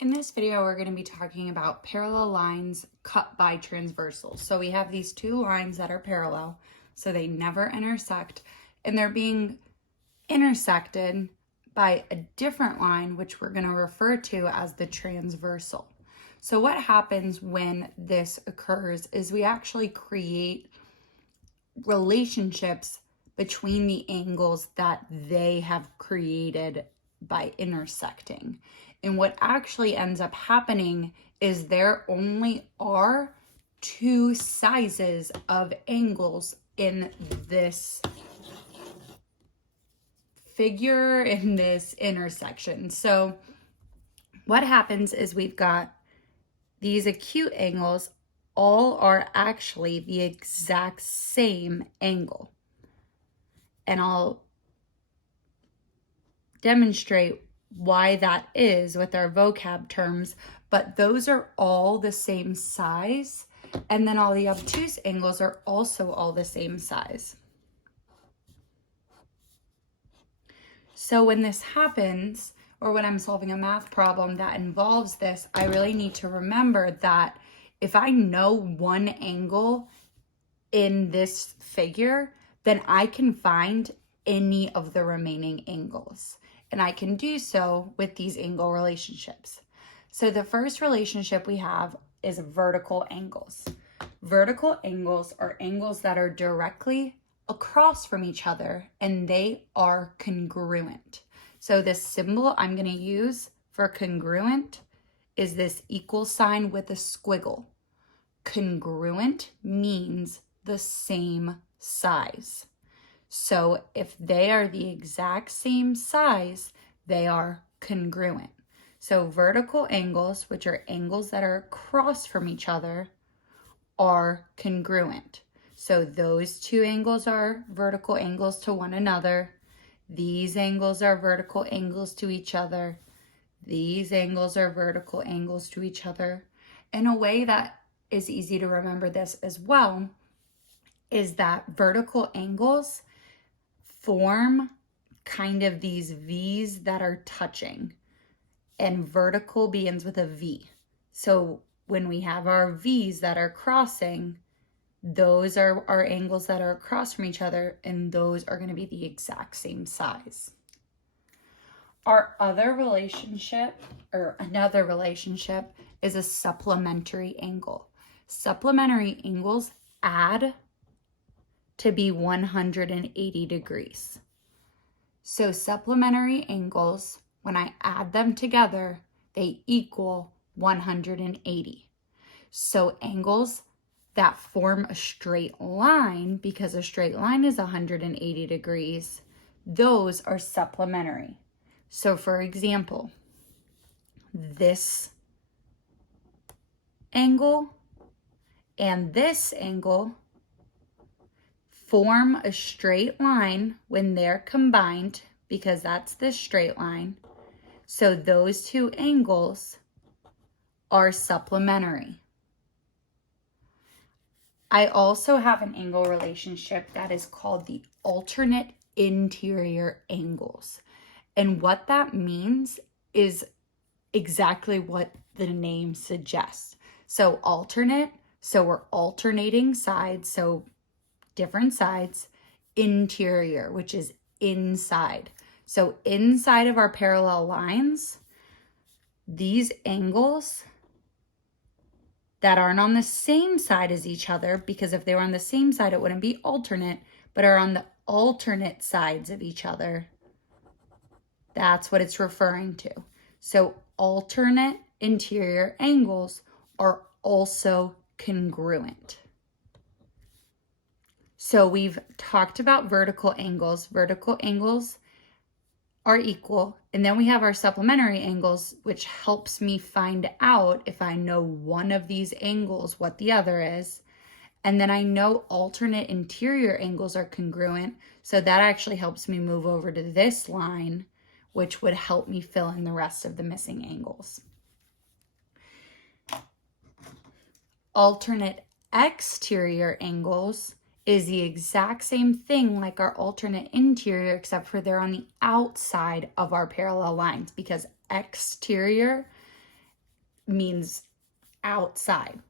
In this video, we're going to be talking about parallel lines cut by transversals. So we have these two lines that are parallel, so they never intersect, and they're being intersected by a different line, which we're going to refer to as the transversal. So what happens when this occurs is we actually create relationships between the angles that they have created by intersecting. And what actually ends up happening is there only are two sizes of angles in this figure, in this intersection. So what happens is we've got these acute angles all are actually the exact same angle. And I'll demonstrate why that is with our vocab terms, but those are all the same size. And then all the obtuse angles are also all the same size. So when this happens, or when I'm solving a math problem that involves this, I really need to remember that if I know one angle in this figure, then I can find any of the remaining angles. And I can do so with these angle relationships. So the first relationship we have is vertical angles. Vertical angles are angles that are directly across from each other and they are congruent. So this symbol I'm going to use for congruent is this equal sign with a squiggle. Congruent means the same size. So if they are the exact same size, they are congruent. So vertical angles, which are angles that are across from each other, are congruent. So those two angles are vertical angles to one another. These angles are vertical angles to each other. These angles are vertical angles to each other. In a way that is easy to remember this as well is that vertical angles form kind of these V's that are touching, and vertical begins with a V. So when we have our V's that are crossing, those are our angles that are across from each other, and those are going to be the exact same size. Our other relationship, or another relationship, is a supplementary angle. Supplementary angles add to be 180 degrees. So supplementary angles, when I add them together, they equal 180. So angles that form a straight line, because a straight line is 180 degrees, those are supplementary. So for example, this angle and this angle form a straight line when they're combined, because that's the straight line. So those two angles are supplementary. I also have an angle relationship that is called the alternate interior angles. And what that means is exactly what the name suggests. So alternate, so we're alternating sides, so different sides. Interior, which is inside. So inside of our parallel lines, these angles that aren't on the same side as each other, because if they were on the same side, it wouldn't be alternate, but are on the alternate sides of each other, that's what it's referring to. So alternate interior angles are also congruent. So we've talked about vertical angles. Vertical angles are equal. And then we have our supplementary angles, which helps me find out, if I know one of these angles, what the other is. And then I know alternate interior angles are congruent. So that actually helps me move over to this line, which would help me fill in the rest of the missing angles. Alternate exterior angles is the exact same thing like our alternate interior, except for they're on the outside of our parallel lines, because exterior means outside.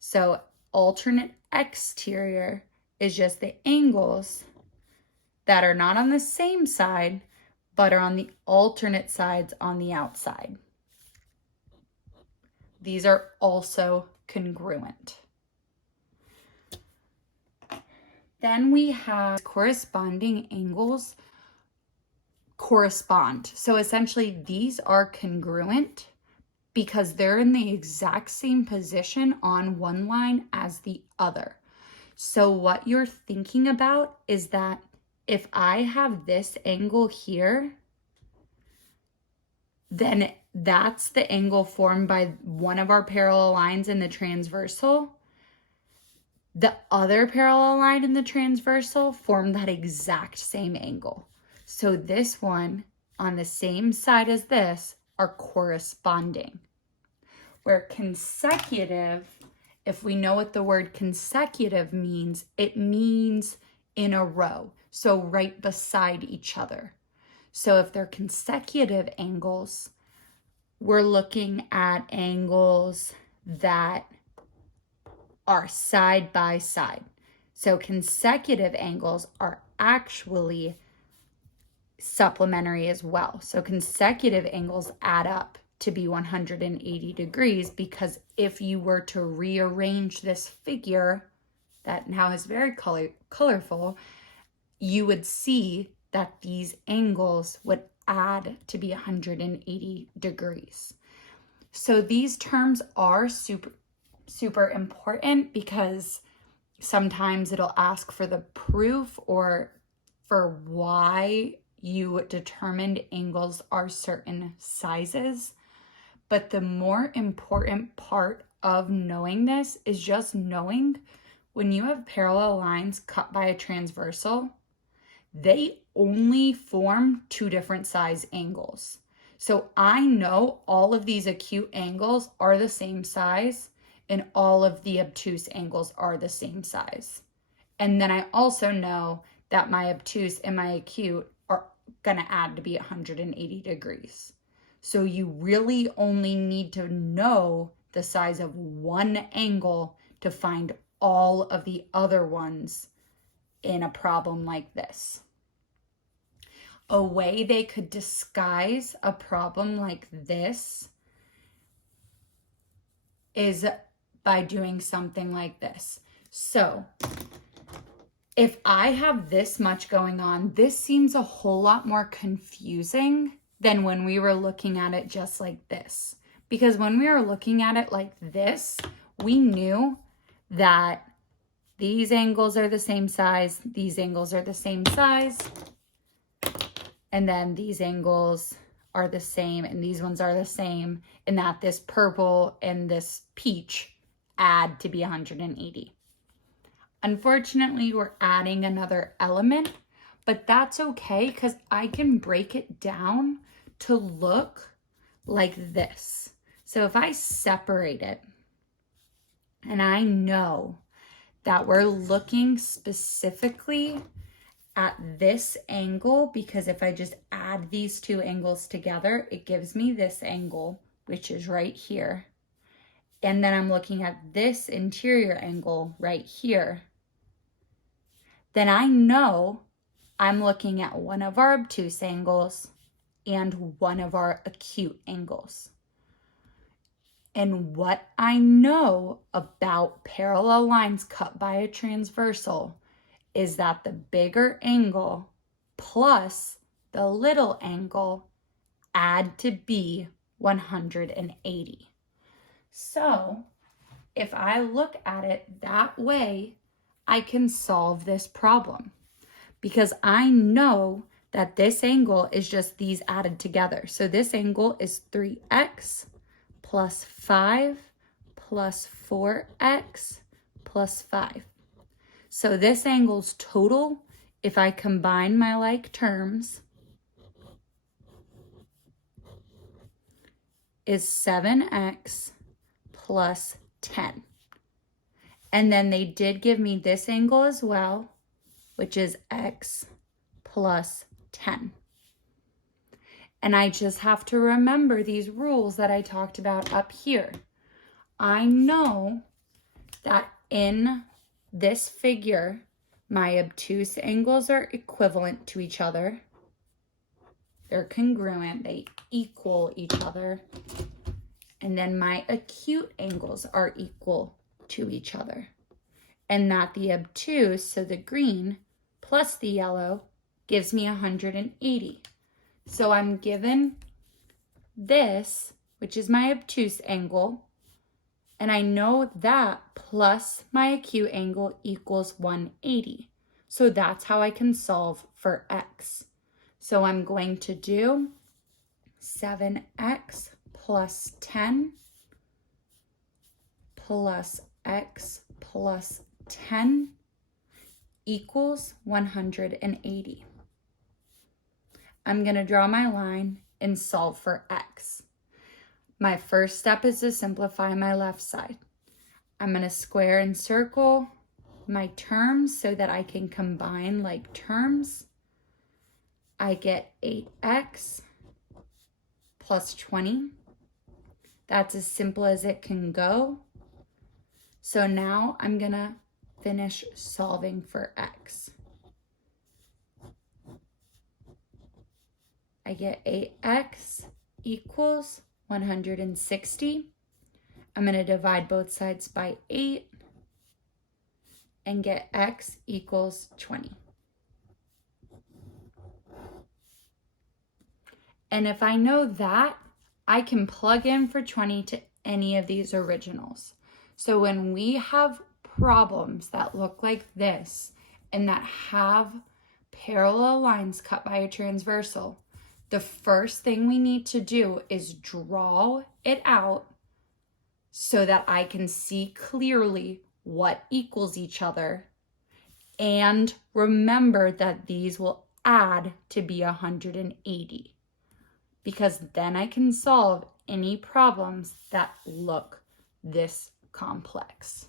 So alternate exterior is just the angles that are not on the same side, but are on the alternate sides on the outside. These are also congruent. Then we have corresponding angles correspond. So essentially these are congruent because they're in the exact same position on one line as the other. So what you're thinking about is that if I have this angle here, then that's the angle formed by one of our parallel lines in the transversal. The other parallel line in the transversal formed that exact same angle. So this one on the same side as this are corresponding. Where consecutive, if we know what the word consecutive means, it means in a row. So right beside each other. So if they're consecutive angles, we're looking at angles that are side by side. So consecutive angles are actually supplementary as well. So consecutive angles add up to be 180 degrees because if you were to rearrange this figure that now is very colorful, you would see that these angles would add to be 180 degrees. So these terms are super important because sometimes it'll ask for the proof or for why you determined angles are certain sizes. But the more important part of knowing this is just knowing when you have parallel lines cut by a transversal, they only form two different size angles. So I know all of these acute angles are the same size and all of the obtuse angles are the same size. And then I also know that my obtuse and my acute are going to add to be 180 degrees. So you really only need to know the size of one angle to find all of the other ones in a problem like this. A way they could disguise a problem like this is by doing something like this. So if I have this much going on, this seems a whole lot more confusing than when we were looking at it just like this. Because when we were looking at it like this, we knew that these angles are the same size, these angles are the same size, and then these angles are the same, and these ones are the same, and that this purple and this peach add to be 180. Unfortunately, we're adding another element, but that's okay because I can break it down to look like this. So if I separate it, and I know that we're looking specifically at this angle, because if I just add these two angles together, it gives me this angle, which is right here. And then I'm looking at this interior angle right here. Then I know I'm looking at one of our obtuse angles and one of our acute angles. And what I know about parallel lines cut by a transversal is that the bigger angle plus the little angle add to be 180. So if I look at it that way, I can solve this problem because I know that this angle is just these added together. So this angle is 3x plus 5 plus 4x plus 5. So this angle's total, if I combine my like terms, is 7x plus 10. And then they did give me this angle as well, which is x plus 10. And I just have to remember these rules that I talked about up here. I know that in this figure, my obtuse angles are equivalent to each other. They're congruent, they equal each other. And then my acute angles are equal to each other. And that the obtuse, so the green, plus the yellow, gives me 180. So I'm given this, which is my obtuse angle, and I know that plus my acute angle equals 180. So that's how I can solve for x. So I'm going to do 7x plus 10 plus x plus 10 equals 180. I'm going to draw my line and solve for x. My first step is to simplify my left side. I'm going to square and circle my terms so that I can combine like terms. I get 8x plus 20. That's as simple as it can go. So now I'm going to finish solving for x. I get 8x equals 160. I'm going to divide both sides by 8 and get x equals 20. And if I know that, I can plug in for 20 to any of these originals. So when we have problems that look like this and that have parallel lines cut by a transversal, the first thing we need to do is draw it out so that I can see clearly what equals each other and remember that these will add to be 180, because then I can solve any problems that look this complex.